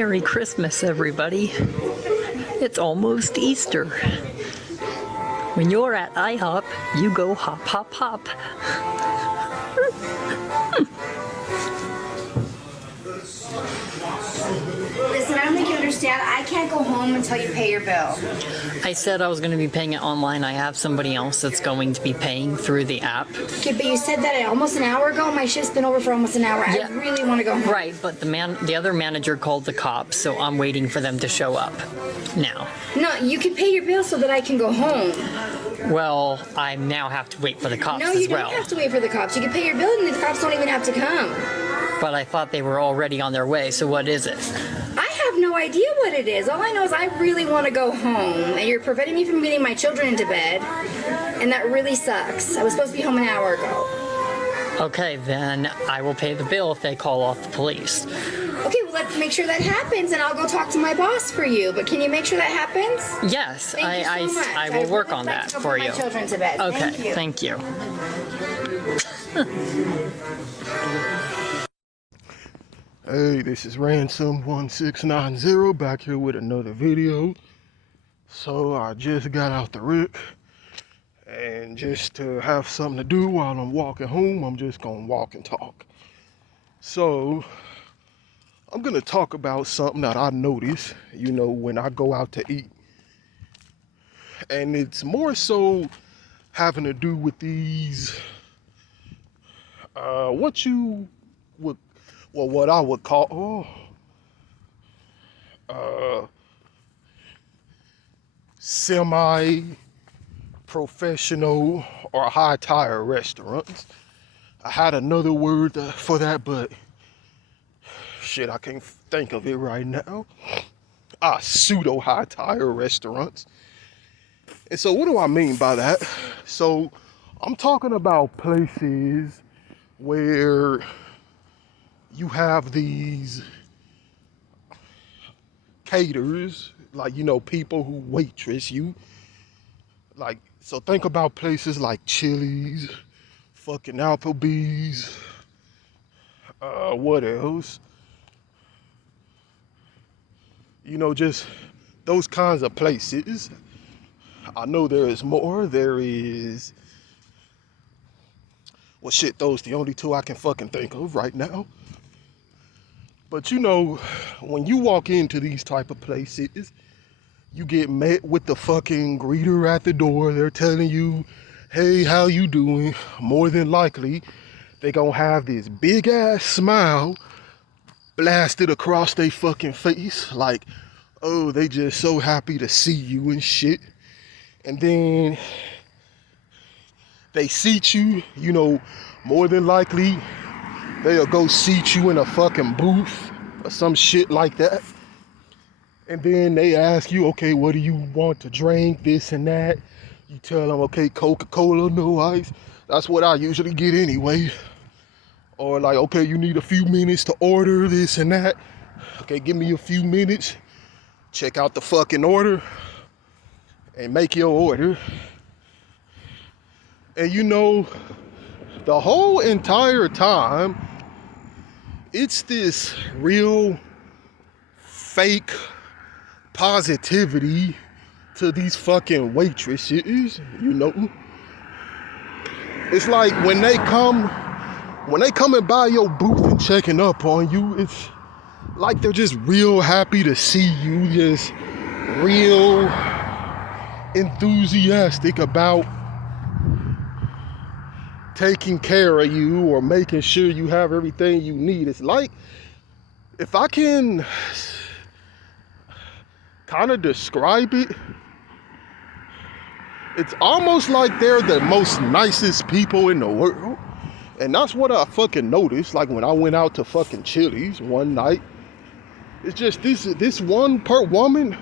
Merry Christmas, everybody. It's almost Easter. When you're at IHOP, you go hop, hop, hop. Listen, I don't think you understand. I can't go home until you pay your bill. I said I was going to be paying it online. I have somebody else that's going to be paying through the app. Okay, but you said that almost an hour ago. My shift's been over for almost an hour. Yeah. I really want to go home. Right, but the other manager called the cops, so I'm waiting for them to show up now. No, you can pay your bill so that I can go home. Well, I now have to wait for the cops No, as you well. don't have to wait for the cops. You can pay your bill and the cops don't even have to come. But I thought they were already on their way, so what is it? I have no idea what it is. All I know is I really want to go home, and you're preventing me from getting my children into bed, and that really sucks. I was supposed to be home an hour ago. Okay, then I will pay the bill if they call off the police. Okay, well, let's make sure that happens, and I'll go talk to my boss for you. But can you make sure that happens? Yes, Thank you so much. I will work on like that to go for put you. My children to bed. Okay, thank you. Hey, this is Ransom1690 back here with another video. So I just got out the wreck, and just to have something to do while I'm walking home, I'm just gonna walk and talk. So I'm gonna talk about something that I notice, when I go out to eat. And it's more so having to do with these, what I would call, semi-professional or high-tier restaurants. I had another word for that, but shit, I can't think of it right now. Pseudo high-tier restaurants. And so what do I mean by that? So I'm talking about places where you have these caterers, like, people who waitress you. Like, so think about places like Chili's, fucking Applebee's, what else? Just those kinds of places. I know there is more. There is, well, shit, those the only two I can fucking think of right now. But when you walk into these type of places, you get met with the fucking greeter at the door. They're telling you, hey, how you doing? More than likely, they gonna have this big ass smile blasted across their fucking face. Like, oh, they just so happy to see you and shit. And then they seat you, more than likely, they'll go seat you in a fucking booth or some shit like that. And then they ask you, okay, what do you want to drink, this and that. You tell them, okay, Coca-Cola, no ice. That's what I usually get anyway. Or like, okay, you need a few minutes to order this and that. Okay, give me a few minutes. Check out the fucking order and make your order. And the whole entire time, it's this real fake positivity to these fucking waitresses, It's like when they come and buy your booth and checking up on you, it's like they're just real happy to see you, just real enthusiastic about taking care of you or making sure you have everything you need. It's like, if I can kind of describe it, it's almost like they're the most nicest people in the world. And that's what I fucking noticed, like when I went out to fucking Chili's one night. It's just this one woman,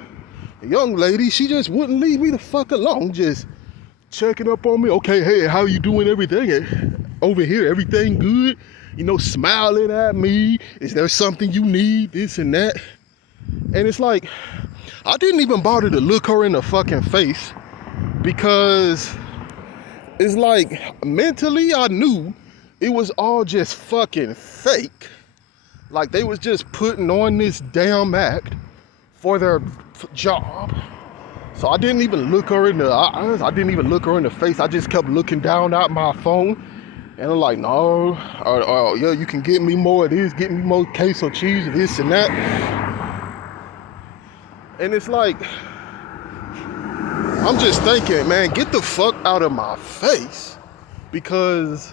a young lady, she just wouldn't leave me the fuck alone, just checking up on me. Okay, hey, how you doing, everything? Over here, everything good? Smiling at me. Is there something you need, this and that? And it's like, I didn't even bother to look her in the fucking face, because it's like, mentally I knew it was all just fucking fake. Like they was just putting on this damn act for their job. So I didn't even look her in the eyes. I didn't even look her in the face. I just kept looking down at my phone. And I'm like, no, yeah, you can get me more of this, get me more queso cheese, this and that. And it's like, I'm just thinking, man, get the fuck out of my face. Because,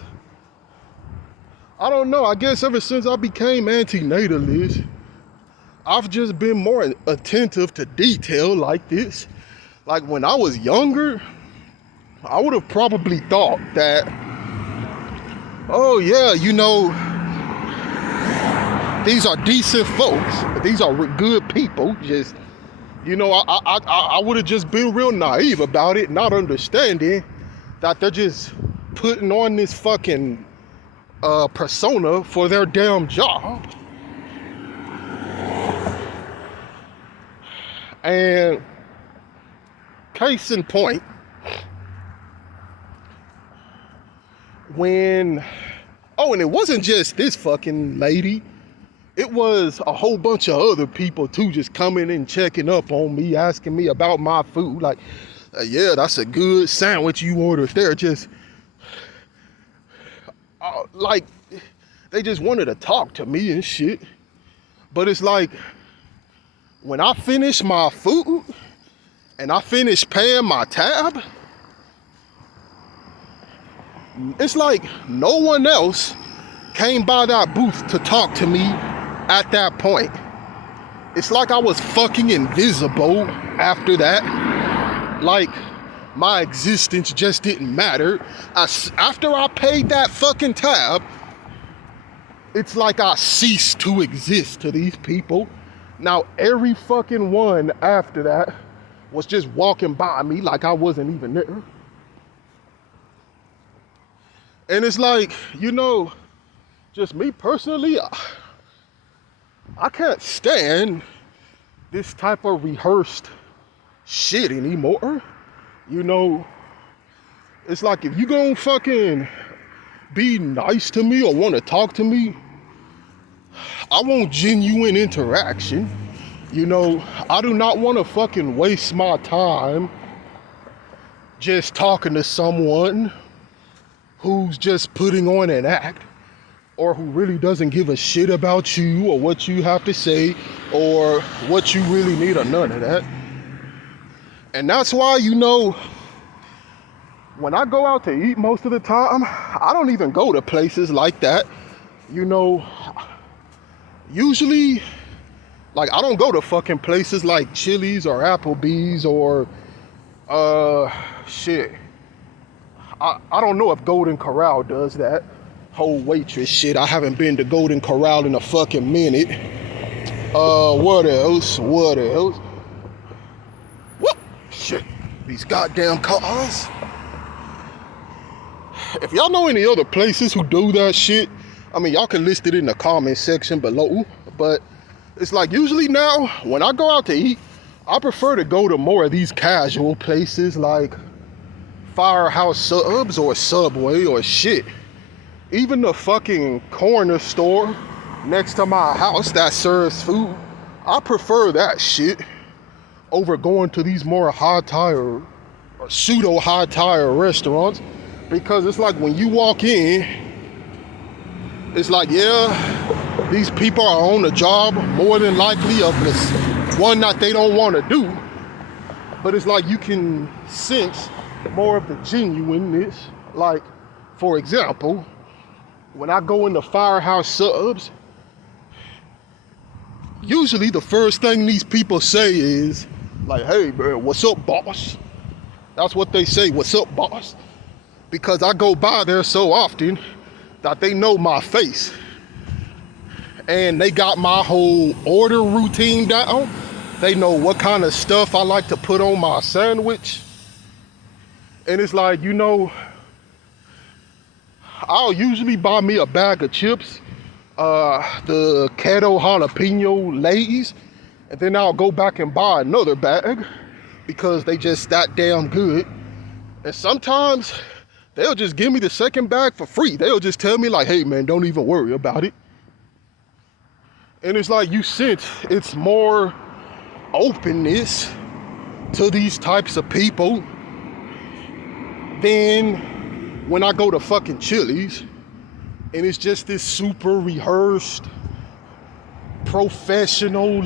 I don't know, I guess ever since I became antinatalist, I've just been more attentive to detail like this. Like when I was younger, I would have probably thought that, oh yeah, you know, these are decent folks. These are good people. Just, you know, I would have just been real naive about it, not understanding that they're just putting on this fucking persona for their damn job. And case in point, and it wasn't just this fucking lady. It was a whole bunch of other people too, just coming and checking up on me, asking me about my food. Like, yeah, that's a good sandwich you ordered there. Just, like, they just wanted to talk to me and shit. But it's like, when I finish my food, and I finished paying my tab, it's like no one else came by that booth to talk to me at that point. It's like I was fucking invisible after that. Like my existence just didn't matter. After I paid that fucking tab, it's like I ceased to exist to these people. Now every fucking one after that was just walking by me like I wasn't even there. And it's like, you know, just me personally, I can't stand this type of rehearsed shit anymore. You know, it's like if you gonna fucking be nice to me or want to talk to me, I want genuine interaction. You know, I do not want to fucking waste my time just talking to someone who's just putting on an act, or who really doesn't give a shit about you or what you have to say or what you really need, or none of that. And that's why, you know, when I go out to eat most of the time, I don't even go to places like that. You know, usually, like, I don't go to fucking places like Chili's or Applebee's or, shit. I don't know if Golden Corral does that whole waitress shit. I haven't been to Golden Corral in a fucking minute. What else? What? Shit, these goddamn cars. If y'all know any other places who do that shit, I mean, y'all can list it in the comment section below. But it's like usually now, when I go out to eat, I prefer to go to more of these casual places like Firehouse Subs or Subway or shit. Even the fucking corner store next to my house that serves food, I prefer that shit over going to these more high-tire or pseudo high-tire restaurants, because it's like when you walk in, it's like, yeah, these people are on a job more than likely of this one that they don't want to do, but it's like you can sense more of the genuineness. Like, for example, when I go into Firehouse Subs, usually the first thing these people say is like, hey man, what's up, boss? That's what they say, what's up, boss? Because I go by there so often that they know my face. And they got my whole order routine down. They know what kind of stuff I like to put on my sandwich. And it's like, you know, I'll usually buy me a bag of chips, the Keto Jalapeno Lay's, and then I'll go back and buy another bag because they just that damn good. And sometimes they'll just give me the second bag for free. They'll just tell me like, hey man, don't even worry about it. And it's like you sense it's more openness to these types of people than when I go to fucking Chili's and it's just this super rehearsed, professional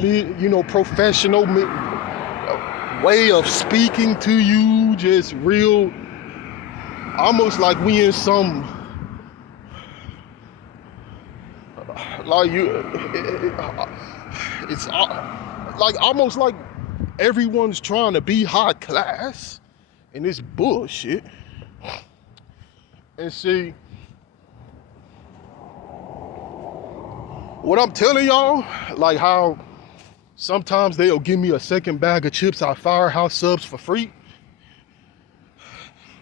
way of speaking to you, just real, almost like we in some, like it's like almost like everyone's trying to be high class and it's bullshit. And see, what I'm telling y'all, like how sometimes they'll give me a second bag of chips at Firehouse Subs for free.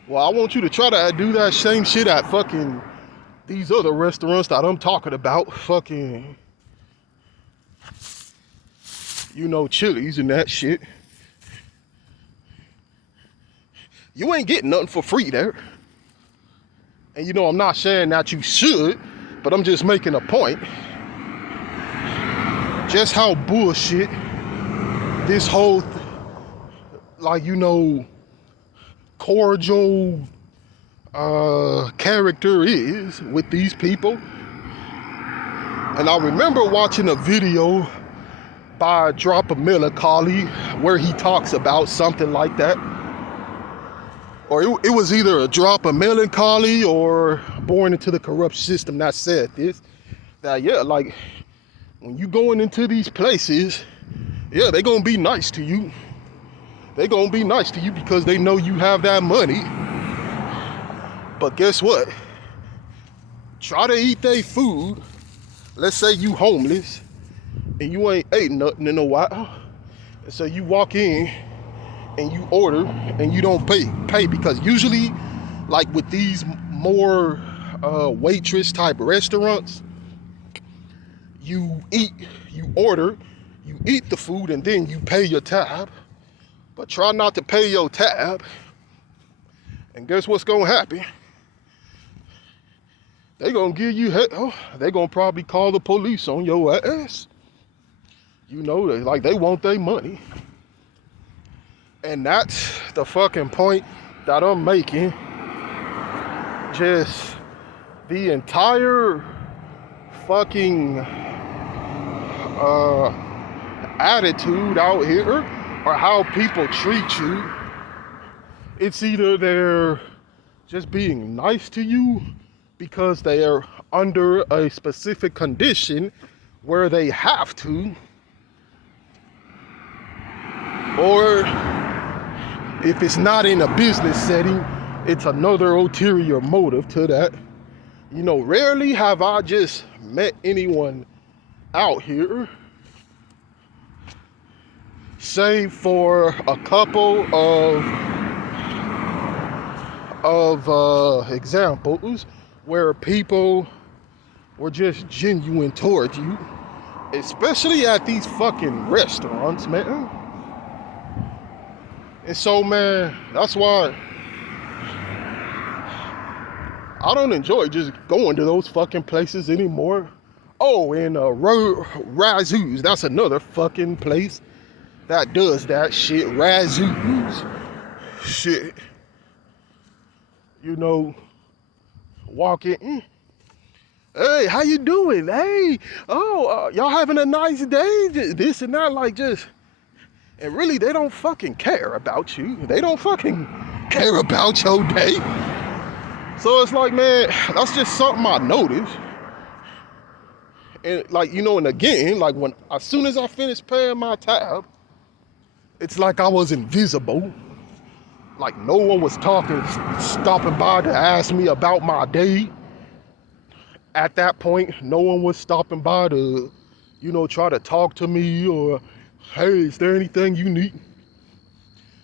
Well, I want you to try to do that same shit at fucking these other restaurants that I'm talking about. Fucking, Chili's and that shit. You ain't getting nothing for free there. And I'm not saying that you should, but I'm just making a point. Just how bullshit this whole, cordial character is with these people. And I remember watching a video by Drop of Melancholy where he talks about something like that. Or it was either a Drop of Melancholy or Born into the Corrupt System that said this. That, yeah, like, when you going into these places, yeah, they gonna be nice to you. They gonna be nice to you because they know you have that money. But guess what? Try to eat their food. Let's say you homeless and you ain't ate nothing in a while. And so you walk in and you order and you don't pay because usually, like with these more waitress type restaurants, you order, you eat the food, and then you pay your tab. But try not to pay your tab. And guess what's gonna happen? They gonna give you hell. They gonna probably call the police on your ass. Like they want their money. And that's the fucking point that I'm making. Just the entire fucking attitude out here, or how people treat you. It's either they're just being nice to you because they are under a specific condition where they have to, or if it's not in a business setting, it's another ulterior motive to that. Rarely have I just met anyone out here, save for a couple of examples where people were just genuine towards you, especially at these fucking restaurants, man. And so, man, that's why I don't enjoy just going to those fucking places anymore. Oh, and Razoo's, that's another fucking place that does that shit. Razoo's. Shit. Walk in. Hey, how you doing? Hey, y'all having a nice day? This and that, and really, they don't fucking care about you. They don't fucking care about your day. So it's like, man, that's just something I noticed. And and again, as soon as I finished paying my tab, it's like I was invisible. Like no one was stopping by to ask me about my day. At that point, no one was stopping by to, try to talk to me or, hey, is there anything you need?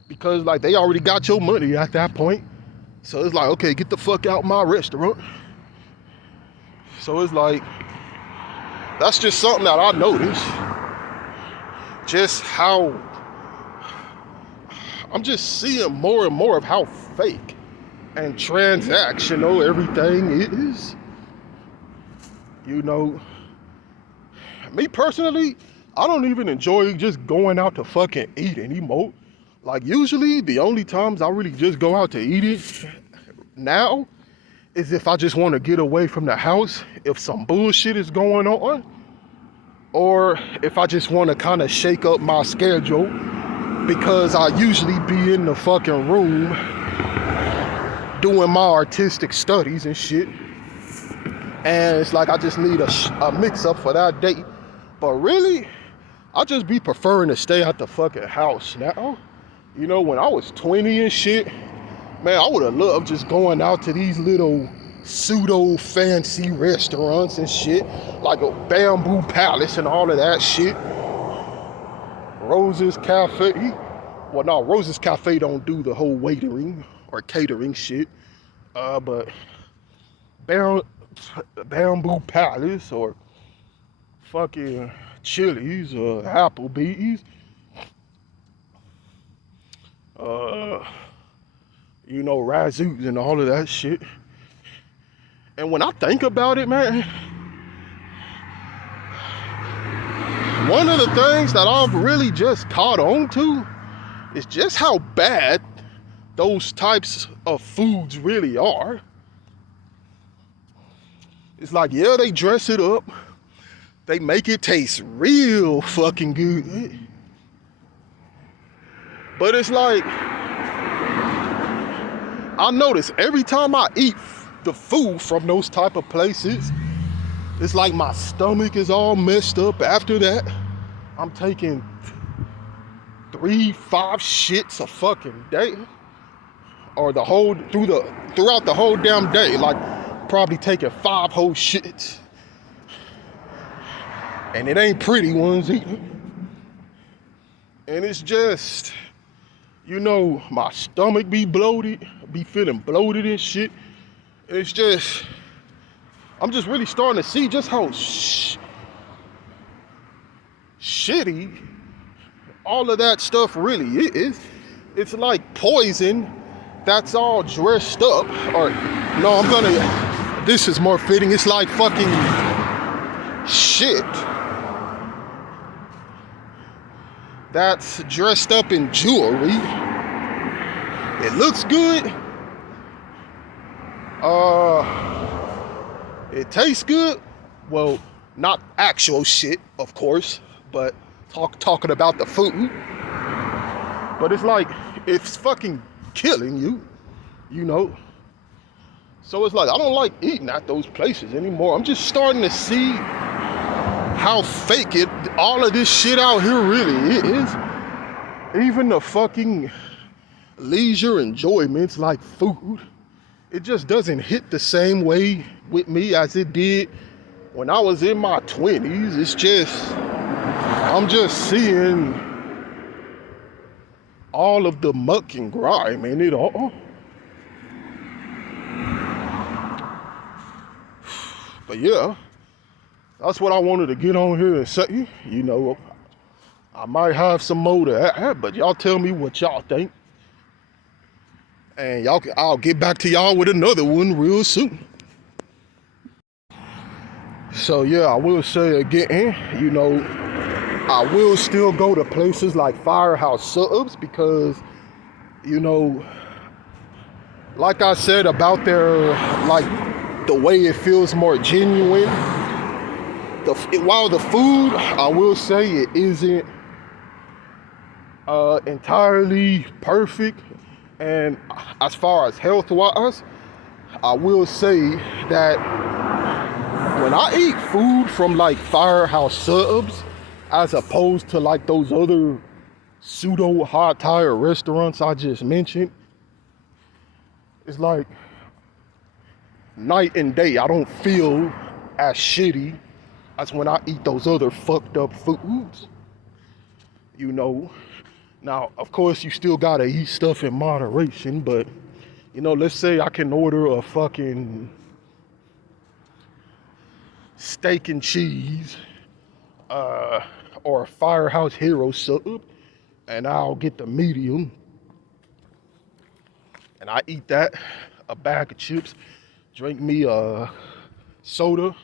Because they already got your money at that point. So it's like, okay, get the fuck out my restaurant. So it's like, that's just something that I noticed. Just how I'm just seeing more and more of how fake and transactional everything is. me personally, I don't even enjoy just going out to fucking eat anymore. Like usually the only times I really just go out to eat it now is if I just want to get away from the house, if some bullshit is going on, or if I just want to kind of shake up my schedule, because I usually be in the fucking room doing my artistic studies and shit. And it's like I just need a mix up for that day. But really, I just be preferring to stay at the fucking house now. You know, when I was 20 and shit, man, I would have loved just going out to these little pseudo fancy restaurants and shit, like a Bamboo Palace and all of that shit. Rose's Cafe. Well, no, Rose's Cafe don't do the whole waitering or catering shit. But Bamboo Palace or fucking Chili's or Applebee's. You know, Razoo's and all of that shit. And when I think about it, man, one of the things that I've really just caught on to is just how bad those types of foods really are. It's like, yeah, they dress it up. They make it taste real fucking good. But it's like, I notice every time I eat the food from those type of places, it's like my stomach is all messed up. After that, I'm taking 3-5 shits a fucking day, or throughout the whole damn day. Like probably taking 5 whole shits, and it ain't pretty ones either. And it's just, you know, my stomach be bloated, be feeling bloated and shit. And it's just, I'm just really starting to see just how shitty all of that stuff really is. It's like poison that's all dressed up. Or, no, this is more fitting. It's like fucking shit that's dressed up in jewelry. It looks good. It tastes good. Well, not actual shit, of course, but talking about the food. But it's like, it's fucking killing you, you know? So it's like, I don't like eating at those places anymore. I'm just starting to see how fake all of this shit out here really is. Even the fucking leisure enjoyments like food, it just doesn't hit the same way with me as it did when I was in my 20s. It's just, I'm just seeing all of the muck and grime in it all. But yeah, that's what I wanted to get on here and say. You know, I might have some more to add, but y'all tell me what y'all think. And I'll get back to y'all with another one real soon. So yeah, I will say again, you know, I will still go to places like Firehouse Subs because, you know, like I said about their, like, the way it feels more genuine. While the food, I will say it isn't entirely perfect. And as far as health-wise, I will say that when I eat food from like Firehouse Subs, as opposed to like those other pseudo hot tire restaurants I just mentioned, it's like night and day. I don't feel as shitty as when I eat those other fucked up foods, you know. Now, of course, you still gotta eat stuff in moderation, but, you know, let's say I can order a fucking steak and cheese, or a Firehouse Hero sub, and I'll get the medium, and I eat that, a bag of chips, drink me a soda,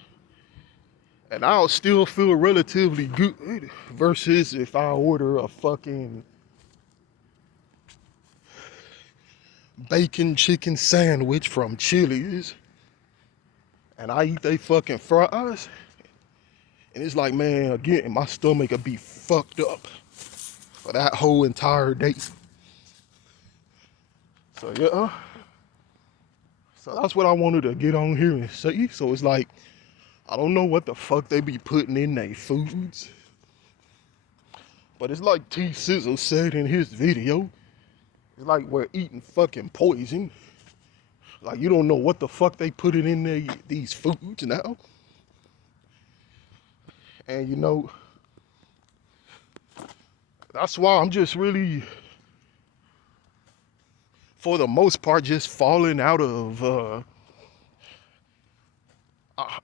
And I'll still feel relatively good versus if I order a fucking bacon chicken sandwich from Chili's and I eat they fucking fries. And it's like, man, again, my stomach would be fucked up for that whole entire day. So yeah. So that's what I wanted to get on here and say. So it's like, I don't know what the fuck they be putting in their foods. But it's like T Sizzle said in his video. It's like we're eating fucking poison. Like you don't know what the fuck they put it in these foods now. And you know, that's why I'm just really, for the most part, just falling out of,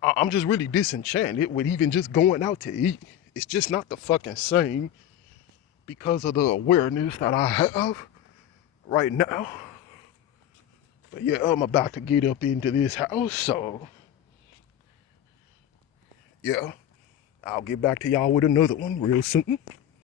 I'm just really disenchanted with even just going out to eat. It's just not the fucking same because of the awareness that I have right now. But yeah, I'm about to get up into this house, so yeah, I'll get back to y'all with another one real soon.